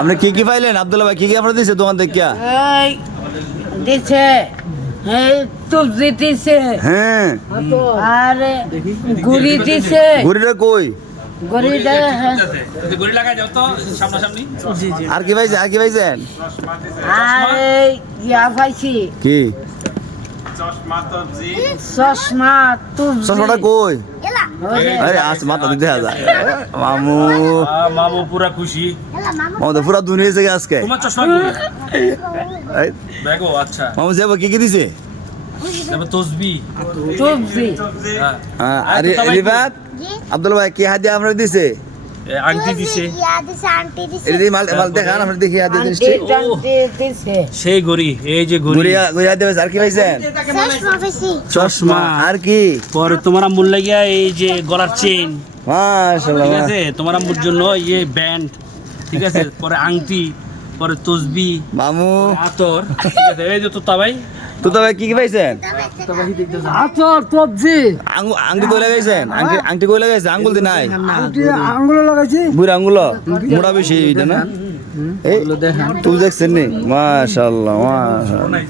আপনি কি কি পাইলেন? আব্দুল্লাহ ভাই কি কি আপনার দিছে দোকান থেকে? এই দিছে এই দিছে। হ্যাঁ। আর গুড়ি দিছে। ঘুরিটা কই? গুড়িটা গুড়ি লাগাই যাও তো সামনাসামনি আর কি পাইছে আর কি পাইছেন? আর এই ইয়া পাইছি। কি? চশমা তুলসি। চশমাটা কই? আরে আজ মাথা দিতে যায়। মামু। মামু পুরা খুশি। মামু তো পুরা দুনিয়া থেকে আজকে। তোমার চশমা? দেখো আচ্ছা। মামু যাব কি কি দিছে? হ্যাঁ। হ্যাঁ, আব্দুল ভাই কি হাদিয়া আমরা দিছে? আংটি দিছে। এটা মাল মাল দেখান আমরা দেখি হাদিয়া জিনিসটা আন্টি টান্টি দিছে। সেই ঘড়ি এই যে আর কি পাইছেন? চশমা আর কি? পরে তোমার লাগিয়া এই যে গলার চেন মাশাআল্লাহ ঠিক আছে তোমার আম্মুর জন্য এই ব্যান্ড। ঠিক আছে পরে আংটি পরে তসবি মামু। আতর। ঠিক আছে এই যে তোতা ভাই। তো তবে কি কি পাইছেন? আচার সবজি আংটি কই লাগাইছেন আংটি আংটি কই লাগাইছে আঙ্গুল দি নাই? আঙ্গুল লাগাইছি। বুড়া আঙ্গুল মোটা বেশি এটা না? তুমি দেখছেন নি? মাশাআল্লাহ মাশাআল্লাহ।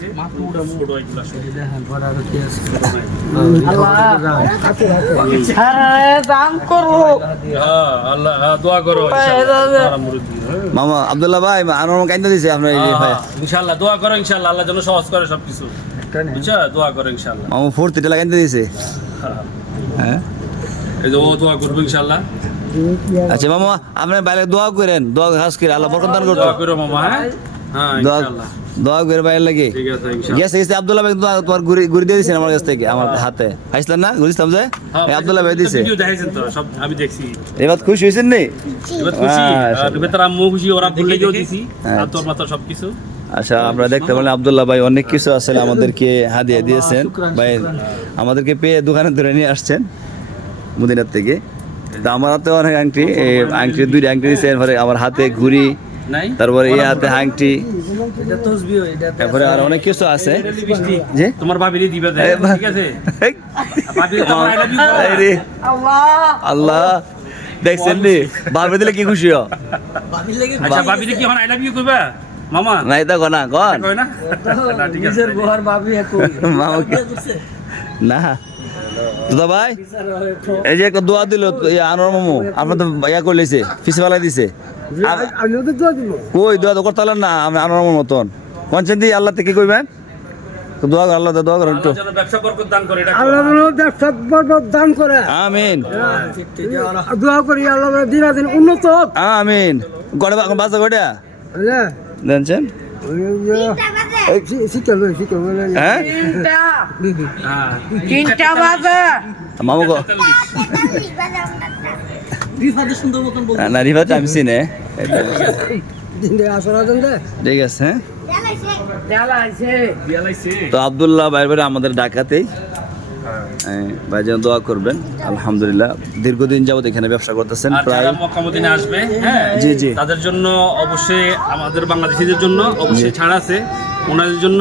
আরে দান করো হ্যাঁ আল্লাহ হ্যাঁ দোয়া করো ইনশাআল্লাহ তোমার আম্মুর জন্য। মামা আব্দুল্লাহ ভাই আমার কাইন্দা দিছে আপনার এই যে ভাই। হ্যাঁ, ইনশাআল্লাহ দোয়া করো ইনশাআল্লাহ আল্লাহ যেন সহজ করে সবকিছু। বুঝছ? দোয়া করো ইনশাআল্লাহ। মামু ফুর্তিটা লাগাইতে দিছে। হ্যাঁ? এই যে ও দোয়া করব ইনশাআল্লাহ। আচ্ছা মামা আপনি বাইরে দোয়া করেন দোয়া খাস করে আল্লাহ বরকত দান করতো দোয়া করো মামা হ্যাঁ? হ্যাঁ দোয়া ইনশাআল্লাহ। দোয়া করে বাইরে লাগে। ঠিক আছে গেছে গেছে আব্দুল্লাহ ভাই তো তোমার ঘুরি ঘুরি দিয়ে দিছেন আমার কাছ থেকে আমার হাতে। না? ঘুরিছিলাম যে? আব্দুল্লাহ ভাই দিছে ভিডিও দেখাইছেন তো সব আমি দেখছি। এবার খুশি হয়েছেন নি? খুশি। আচ্ছা। খুশি ওরা ভুলে গিয়েও দিছি। আচ্ছা। আর তোর মাথা সবকিছু আচ্ছা আমরা দেখতে পেলাম আব্দুল্লাহ ভাই অনেক কিছু আসলে আমাদেরকে হাদিয়া দিয়েছেন। ভাই আমাদেরকে পেয়ে দোকানে ধরে নিয়ে আসছেন মদিনার থেকে। তো আমার হাতে অনেক আংটি আংটি দুইটা আংটি দিয়েছে এরপরে আমার হাতে ঘুড়ি নাই? তারপরে এই হাতে আংটি। তারপরে আর অনেক কিছু আছে। যে? তোমার দিবে ঠিক আছে? আল্লাহ। আল্লাহ। দেখছেন নি ভাবে দিলে কি খুশি হ আচ্ছা ভাবিরে কি এখন আই লাভ ইউ কইবা? মামা? নাই তা গনা গন কই না? না, ঠিক আছে। মামাকে না। দাদা ভাই এই যে একটা দোয়া দিল আনোয়ার মামু আপনার তো ইয়া করে লেছে ফিসে ফেলাই দিছে। কই দোয়া তো করতে না আমি আনোয়ার মামুর মতন। পঞ্চায়েত দিয়ে আল্লাহ থেকে কইবেন? তো দোয়া কর আল্লাহ দোয়া করেন একটু। আল্লাহ ব্যবসা বরকত দান করে। আমিন। দোয়া করি আল্লাহ দিন দিন উন্নত হোক। আমিন। গড়ে জানছেন হ্যাঁ হ্যাঁ তিনটা বাজে মামু গো না রিভার আমি চিনে তিনটা আসরা দেন দে ঠিক আছে হ্যাঁ তো আব্দুল্লাহ বাইরে আমাদের ঢাকাতেই হ্যাঁ, ভাই দোয়া করবেন। আলহামদুলিল্লাহ দীর্ঘদিন যাবত এখানে ব্যবসা করতেছেন প্রায় মক্কামদিনে আসবে হ্যাঁ জি, জি। তাদের জন্য অবশ্যই আমাদের বাংলাদেশিদের জন্য অবশ্যই ছাড় আছে। ওনাদের জন্য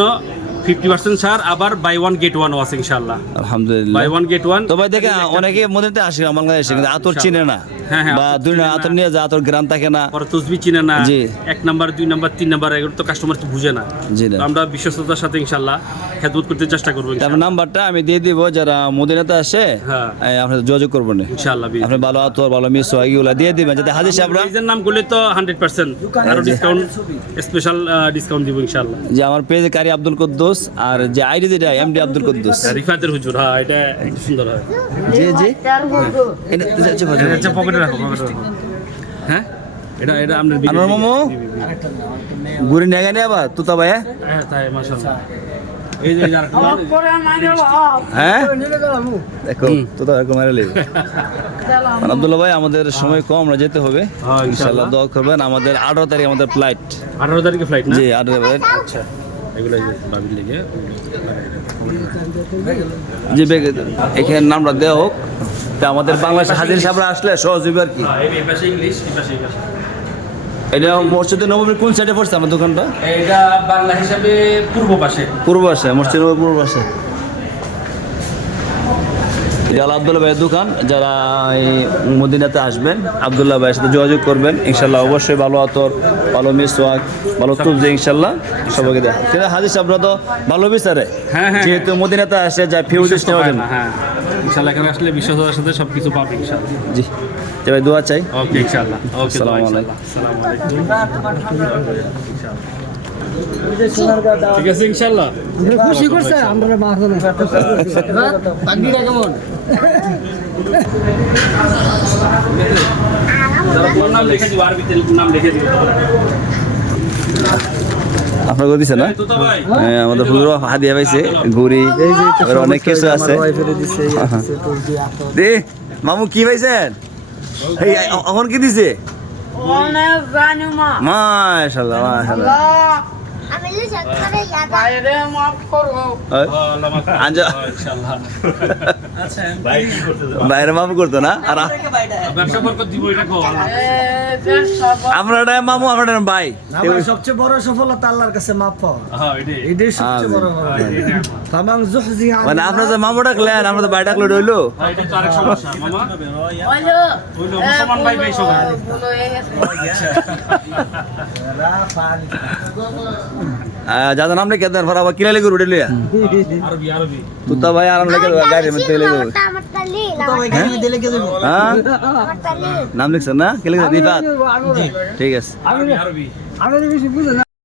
ফিফটি পার্সেন্ট ছাড় আবার বাই ওয়ান গেট ওয়ান আছে ইনশাল্লাহ আলহামদুলিল্লাহ। বাই ওয়ান গেট ওয়ান তো ভাই দেখে অনেকে মধ্যে আসে বাংলাদেশে কিন্তু আতর চিনে না। হ্যাঁ, হ্যাঁ, বা দুই না আতর নিয়ে যা আতর গ্রাম থাকে না। পরে তসবি চিনে না। জি। এক নাম্বার দুই নাম্বার তিন নাম্বার এগুলো তো কাস্টমার তো বুঝে না। জি না। আমরা বিশ্বস্ততার সাথে ইনশাল্লাহ খেদমত করতে চেষ্টা করব তারপর নাম্বারটা আমি দিয়ে দিব যারা মদিনাতে আসে হ্যাঁ। আপনার যোগাযোগ করবেন। ইনশাল্লাহ আপনি ভালো আতর ভালো মিস হয় এগুলো দিয়ে দিবেন যাতে হাদিস আমরা নাম করলে তো হান্ড্রেড পার্সেন্ট আরও ডিসকাউন্ট স্পেশাল ডিসকাউন্ট দিব ইনশাল্লাহ যে আমার পেজে কারি আব্দুল কুদ্দুস আর যে আইডি যেটা এমডি আব্দুল কুদ্দুস। রিফাতের হুজুর হ্যাঁ এটা একটু সুন্দর হয়। জি জি। এটা আচ্ছা, আচ্ছা, আচ্ছা পকেটে রাখো পকেটে রাখো। হ্যাঁ? এটা এটা আনোয়ার মামু? ঘুরি নেগা নিয়ে আবার তুতা ভাই হ্যাঁ? হ্যাঁ তাই মাশাআল্লাহ। এই যে যার পরে মানে হ্যাঁ? নিলে গেলাম দেখো তুতা লেগে আব্দুল্লাহ ভাই আমাদের সময় কম আমরা যেতে হবে। হ্যাঁ, ইনশাল্লাহ দোয়া করবেন আমাদের আঠারো তারিখ আমাদের ফ্লাইট আঠারো তারিখে ফ্লাইট জি আঠারো তারিখ আচ্ছা। এগুলো বাবির লেগে জি বেগে এখানে নামটা দেওয়া হোক। তা আমাদের বাংলাদেশ হাজির সাহেবরা আসলে সহজ হইবে আর কি। হ্যাঁ পাশে পাশে পাশে। এটা মসজিদে নবমীর কোন সাইডে পড়ছে আমার দোকানটা? এটা বাংলা হিসাবে পূর্ব পাশে। পূর্ব আসে মসজিদ পূর্ব আসে জাল আবদুল্লাহ ভাইয়ের দোকান যারা এই মদিনাতে আসবেন আবদুল্লাহ ভাইয়ের সাথে যোগাযোগ করবেন। ইনশাল্লাহ অবশ্যই ভালো আতর ভালো মিসওয়াক ভালো তুবজে ইনশাল্লাহ সবাইকে দেয় কিন্তু হাজির সাহেবরা তো ভালো বিচারে। হ্যাঁ, হ্যাঁ, যেহেতু মদিনাতে আসে যায় ফিউজ বিশ্বস্ত হয় না, হ্যাঁ। ইনশাল্লাহ এখানে আসলে বিশ্বস্ততার সাথে সব কিছু পাবে ইনশাল্লাহ জি। যে ভাই দোয়া চাই। ওকে ইনশাল্লাহ ওকে আসসালামু আলাইকুম। ঠিক আছে ইনশাল্লাহ। খুশি করছে আমরা মাছ কেমন? দিছে না? হ্যাঁ, আমাদের হুজুর হাদিয়া পাইছে ঘুরি আবার অনেক কিছু আছে। দে মামু কি পাইছেন? এই এখন কি দিছে? অনেক জানুমা বাইরে। আঞ্জা ইনশাল্লাহ বাইরে মামু করতো না? আর আ- ব্যবসা বরকত দিব এটা কো আপনার মামু এটা ভাই? সবচেয়ে বড় সফলতা আল্লাহর কাছে মাপ হ্যাঁ এটাই। সবচেয়ে বড় মানে আপনার যে মামু ডাকলেন আমরা তো ভাই ডাকলে রইল। হ্যাঁ, তো আরেক সমস্যা হইল মুসলমান হয়ে যাতে নাম লিখে দেন পর আবার কিলালে করে উঠে লিয়া তুতা ভাই আরাম লেগে গাড়ির মধ্যে লেগে হ্যাঁ নাম লিখছেন না কি লিখছেন রিফাত ঠিক আছে